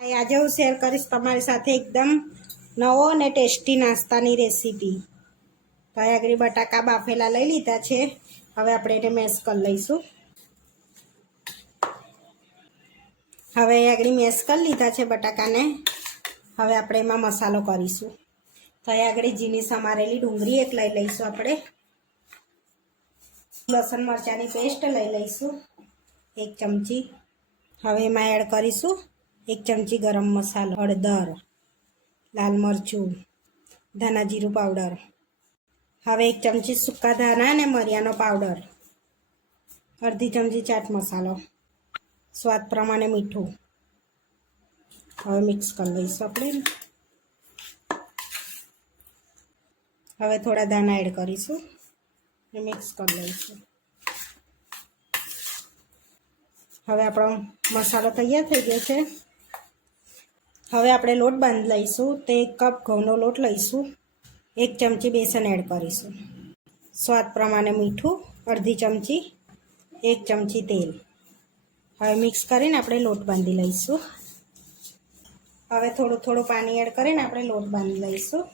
આજે હું શેર કરીશ તમારી સાથે એકદમ નવો અને ટેસ્ટી નાસ્તાની રેસીપી તો બટાકા બાફેલા લઈ લીધા છે. હવે આપણે એને મેશ કરી લઈશું. હવે આગળ મેશ કરી લીધા છે બટાકાને. હવે આપણે એમાં મસાલો કરીશું. તો આગળ ઝીણી સમારેલી ડુંગળી એક લઈ લઈશું આપણે. લસણ મરચાંની પેસ્ટ લઈ લઈશું. એક ચમચી. હવે એમાં એડ કરીશું. એક ચમચી ગરમ મસાલો, હળદર, લાલ મરચું, ધાણા જીરું પાવડર. હવે એક ચમચી સૂકા ધાણા અને મરિયાનો પાવડર. અડધી ચમચી ચાટ મસાલો. સ્વાદ પ્રમાણે મીઠું. હવે મિક્સ કરી લઈશું આપણે. હવે થોડા દાણા એડ કરીશું અને મિક્સ કરી લઈશું. હવે આપણો મસાલો તૈયાર થઈ ગયો છે. હવે આપણે લોટ બાંધી લઈશું તે એક કપ ઘઉંનો લોટ લઈશું, એક ચમચી બેસન એડ કરીશું. સ્વાદ પ્રમાણે મીઠું, અડધી ચમચી, એક ચમચી તેલ. હવે મિક્સ કરીને આપણે લોટ બાંધી લઈશું. હવે થોડું થોડું પાણી એડ કરીને આપણે લોટ બાંધી લઈશું.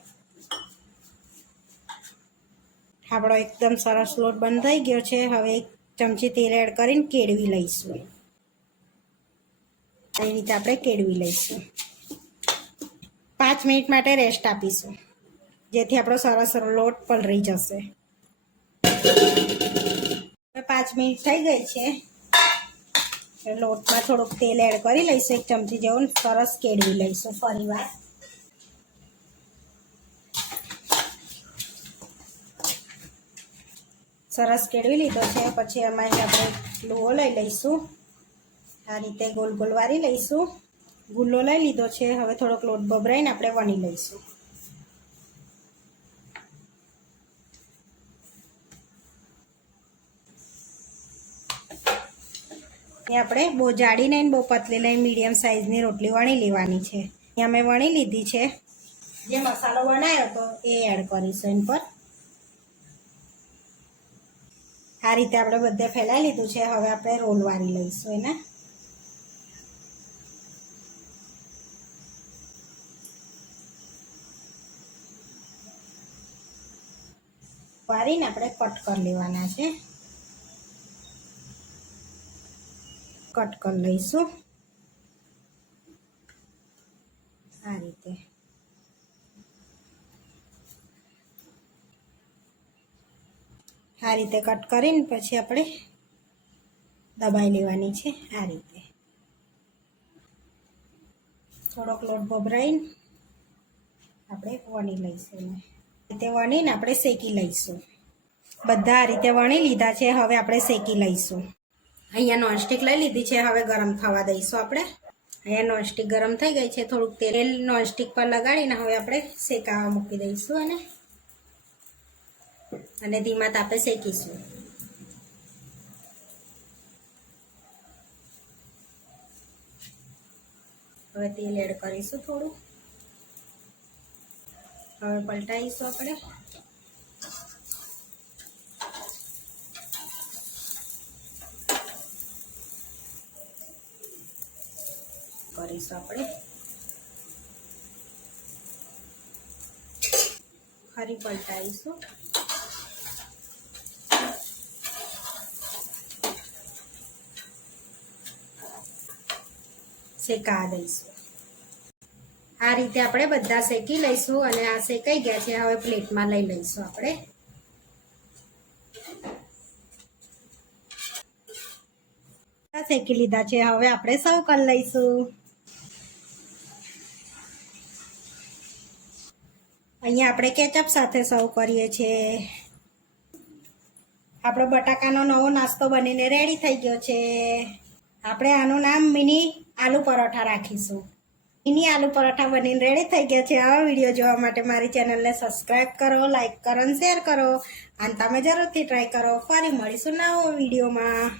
આપણો એકદમ સરસ લોટ બંધાઈ ગયો છે, હવે એક ચમચી તેલ એડ કરીને કેળવી લઈશું. એ રીતે આપણે કેળવી લઈશું. પાંચ મિનિટ માટે રેસ્ટ આપીશું. જેથી આપણો સરસ લોટ પલળી જશે. પાંચ મિનિટ થઈ ગઈ છે. લોટમાં થોડુંક તેલ એડ કરી લઈશું. એક ચમચી જેવું સરસ કેળવી લઈશું ફરી વાર સરસ કેળવી લીધો છે. પછી એમાં આપણે લુઓ લઈ લઈશું. આ રીતે ગોલ ગોલ વારી લઈશું. ગુલ્લો લઈ લીધો છે. હવે થોડોક લોટ બબરાઈને આપણે વણી લઈશું. એ આપણે બહુ જાડી નહીં બહુ પતલી નહીં, મીડિયમ સાઇઝની રોટલી વણી લેવાની છે. એ મેં વણી લીધી છે. જે મસાલો બનાવ્યો હતો એ એડ કરીશું એન પર. આ રીતે આપણે બધે ફેલાઈ લીધું છે. હવે આપણે રોલ વાળી લઈશું એને. વારીને આપણે કટ કરી લેવાના છે. કટ કરી લઈશું. આ રીતે. આ રીતે કટ કરીને પછી આપણે દબાઈ લેવાની છે આ રીતે. થોડોક લોટ ભભરાઈને આપણે વણી લઈશું એને. રીતે વણીને આપણે શેકી લઈશું. બધા આ રીતે વણી લીધા છે, હવે આપણે શેકી લઈશું. અહીંયા નોનસ્ટિક લઈ લીધી છે, હવે ગરમ થવા દઈશું આપણે. અહીંયા નોનસ્ટિક ગરમ થઈ ગઈ છે, થોડુંક તેલ નોનસ્ટિક પર લગાડીને હવે આપણે શેકાવા મૂકી દઈશું અને અને ધીમા તાપે શેકીશું. હવે તેલ એડ કરીશું થોડું. હવે પલટાવીશું આપણે. કરીશું આપણે. ફરી પલટાવીશું શેકા દઈશું. આ રીતે આપણે બધા શેકી લઈશું અને આ શેકાઈ ગયા છે, હવે પ્લેટમાં લઈ લઈશું આપણે. શેકી લીધા છે, હવે આપણે સર્વ કરી લઈશું. અહીંયા આપણે કેચઅપ સાથે સર્વ કરીએ છીએ. આપણો બટાકાનો નવો નાસ્તો બનીને રેડી થઈ ગયો છે. આપણે આનું નામ મિની આલુ પરોઠા રાખીશું. મિની આલુ પરોઠા બનીને રેડી થઈ ગયા છે. આવા વીડિયો જોવા માટે મારી ચેનલને સબસ્ક્રાઈબ કરો લાઈક કરો અને શેર કરો. અને તમે જરૂરથી ટ્રાય કરો. ફરી મળીશું નવો વિડીયોમાં